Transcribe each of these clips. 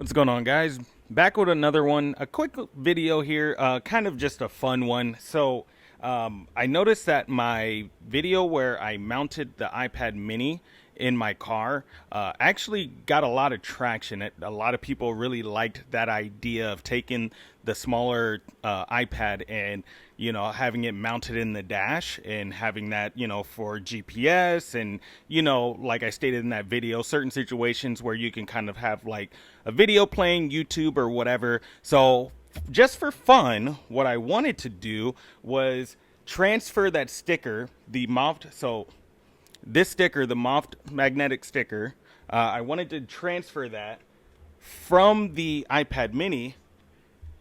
What's going on, guys? Back with another one, a quick video here, kind of just a fun one. I noticed that my video where I mounted the iPad mini in my car actually got a lot of traction. A lot of people really liked that idea of taking the smaller iPad and having it mounted in the dash and having that for GPS and like I stated in that video, certain situations where you can kind of have like a video playing YouTube or whatever. So just for fun, what I wanted to do was transfer that sticker, the mocked. So this sticker, the mocked magnetic sticker, I wanted to transfer that from the iPad mini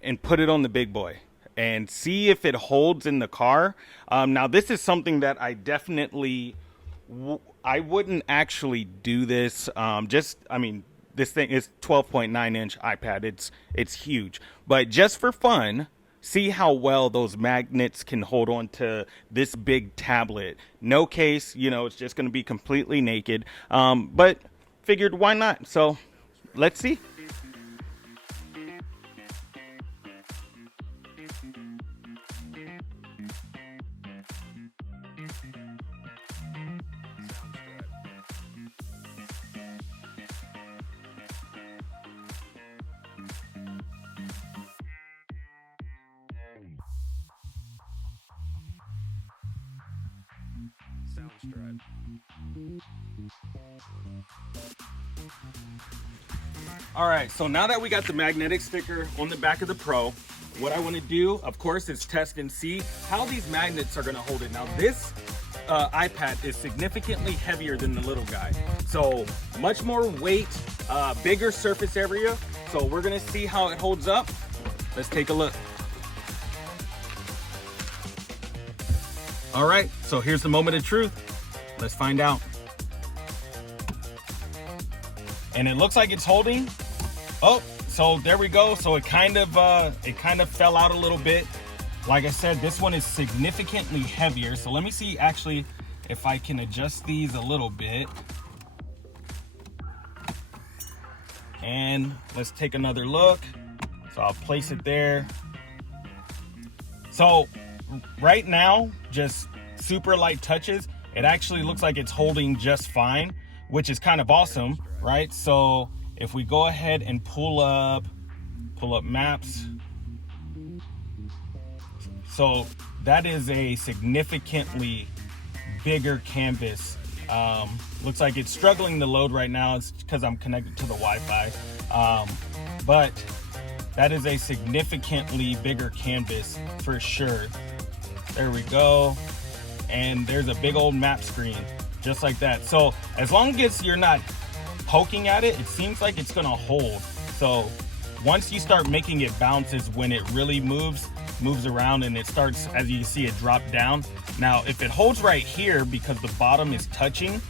and put it on the big boy and see if it holds in the car. Now, this is something that I definitely, I wouldn't actually do this. This thing is 12.9-inch iPad. It's huge, but just for fun, see how well those magnets can hold on to this big tablet. No case, it's just going to be completely naked. But figured why not? So let's see. All right, so now that we got the magnetic sticker on the back of the Pro, what I want to do, of course, is test and see how these magnets are going to hold it. Now, this iPad is significantly heavier than the little guy, so much more weight, bigger surface area. So we're going to see how it holds up. Let's take a look. All right, so here's the moment of truth. Let's find out. And it looks like it's holding. Oh, so there we go. So it kind of fell out a little bit. Like I said, this one is significantly heavier. So let me see actually if I can adjust these a little bit. And let's take another look. So I'll place it there. So right now, just super light touches. It actually looks like it's holding just fine, which is kind of awesome, right? So if we go ahead and pull up maps, so that is a significantly bigger canvas. Looks like it's struggling to load right now. It's because I'm connected to the Wi-Fi, but that is a significantly bigger canvas for sure. There we go. And there's a big old map screen just like that. So as long as you're not poking at it, it seems like it's gonna hold. So once you start making it bounce is when it really moves around, and it starts, as you can see, it drop down. Now if it holds right here because the bottom is touching,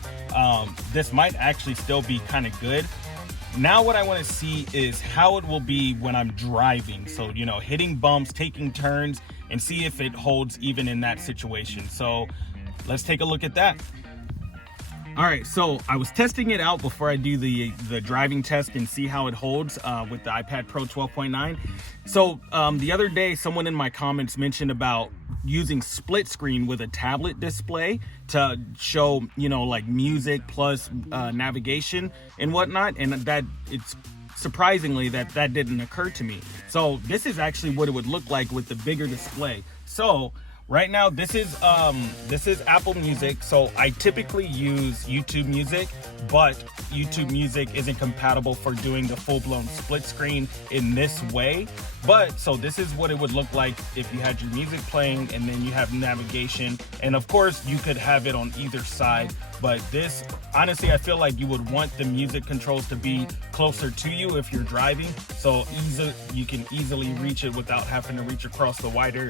this might actually still be kind of good. Now what I want to see is how it will be when I'm driving. So, hitting bumps, taking turns, and see if it holds even in that situation. So let's take a look at that. All right, so I was testing it out before I do the driving test and see how it holds with the iPad Pro 12.9. So the other day, someone in my comments mentioned about using split screen with a tablet display to show, like music plus navigation and whatnot. And that it's surprisingly that didn't occur to me. So this is actually what it would look like with the bigger display. So right now, this is Apple Music. So I typically use YouTube Music, but YouTube Music isn't compatible for doing the full-blown split screen in this way. But so this is what it would look like if you had your music playing and then you have navigation. And of course, you could have it on either side. But this, honestly, I feel like you would want the music controls to be closer to you if you're driving. So you can easily reach it without having to reach across the wider,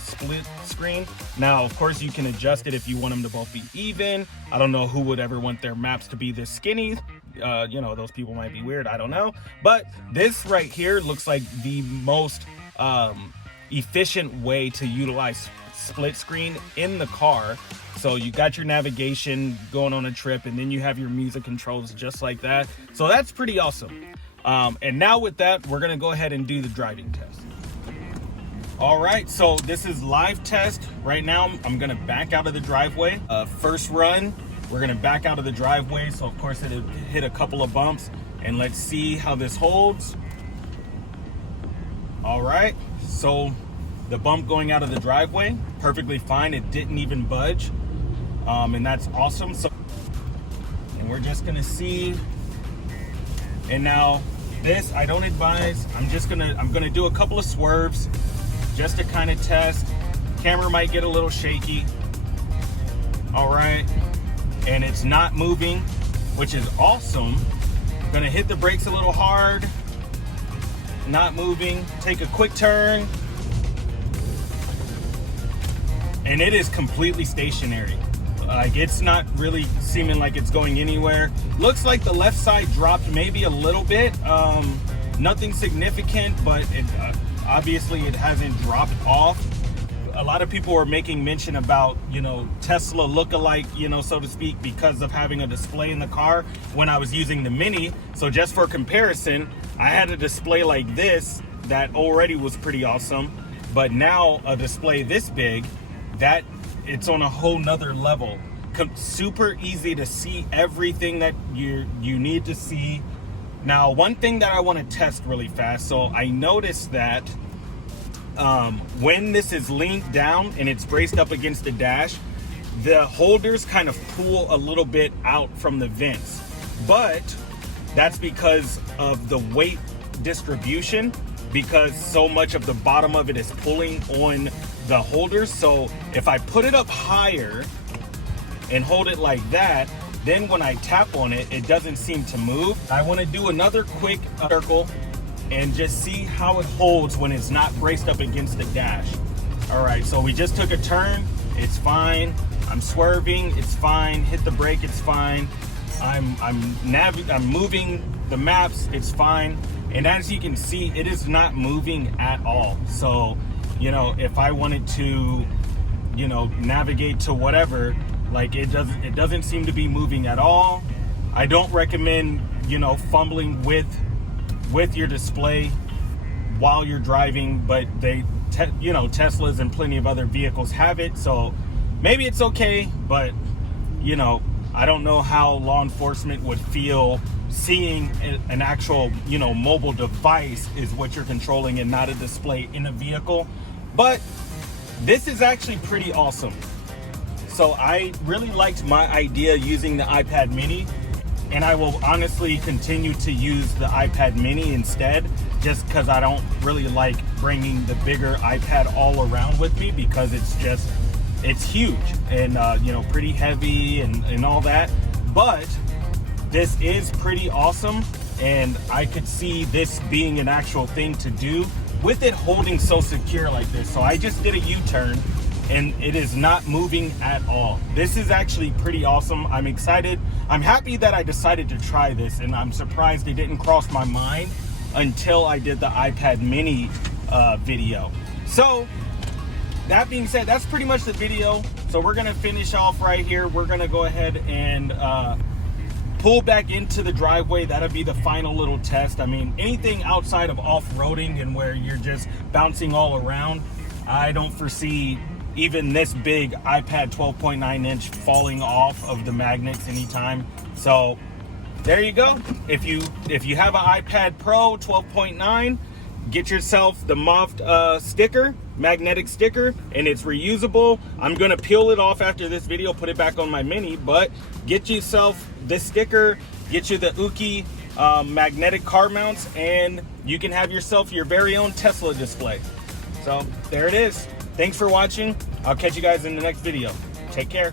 split screen. Now, of course, you can adjust it if you want them to both be even. I don't know who would ever want their maps to be this skinny. Those people might be weird. I don't know. But this right here looks like the most efficient way to utilize split screen in the car. So you got your navigation going on a trip, and then you have your music controls just like that. So that's pretty awesome. And now with that, we're gonna go ahead and do the driving test. All right, so this is live test. Right now, I'm gonna back out of the driveway. First run, we're gonna back out of the driveway. So of course it'll hit a couple of bumps, and let's see how this holds. All right, so the bump going out of the driveway, perfectly fine. It didn't even budge, and that's awesome. So, and we're just gonna see. And now this, I don't advise. I'm gonna do a couple of swerves just to kind of test. Camera might get a little shaky. All right, and it's not moving, which is awesome. Gonna hit the brakes a little hard. Not moving. Take a quick turn. And it is completely stationary. Like, it's not really seeming like it's going anywhere. Looks like the left side dropped maybe a little bit. Nothing significant, but obviously it hasn't dropped off. A lot of people were making mention about, Tesla look-alike, so to speak, because of having a display in the car when I was using the Mini. So just for comparison, I had a display like this that already was pretty awesome, but now a display this big, that it's on a whole nother level. Super easy to see everything that you need to see. Now, one thing that I want to test really fast. So I noticed that when this is leaned down and it's braced up against the dash, the holders kind of pull a little bit out from the vents. But that's because of the weight distribution, because so much of the bottom of it is pulling on the holders. So if I put it up higher and hold it like that, then when I tap on it, it doesn't seem to move. I want to do another quick circle and just see how it holds when it's not braced up against the dash. All right, so we just took a turn. It's fine. I'm swerving. It's fine. Hit the brake. It's fine. I'm moving the maps. It's fine. And as you can see, it is not moving at all. So, if I wanted to, navigate to whatever, like it doesn't seem to be moving at all. I don't recommend, fumbling with your display while you're driving, but Teslas and plenty of other vehicles have it. So maybe it's okay, but I don't know how law enforcement would feel seeing an actual, mobile device is what you're controlling and not a display in a vehicle. But this is actually pretty awesome. So I really liked my idea using the iPad mini, and I will honestly continue to use the iPad mini instead, just because I don't really like bringing the bigger iPad all around with me, because it's huge and pretty heavy and all that. But this is pretty awesome, and I could see this being an actual thing to do with it holding so secure like this. So I just did a U-turn and it is not moving at all. This is actually pretty awesome. I'm excited. I'm happy that I decided to try this, and I'm surprised it didn't cross my mind until I did the iPad mini video. So that being said, that's pretty much the video. So we're gonna finish off right here. We're gonna go ahead and pull back into the driveway. That'll be the final little test. I mean, anything outside of off-roading and where you're just bouncing all around, I don't foresee even this big iPad 12.9 inch falling off of the magnets anytime. So there you go. If you have an iPad Pro 12.9, get yourself the MOFT sticker, magnetic sticker, and it's reusable. I'm gonna peel it off after this video, put it back on my mini, but get yourself this sticker, get you the Uki magnetic car mounts, and you can have yourself your very own Tesla display. So there it is. Thanks for watching. I'll catch you guys in the next video. Take care.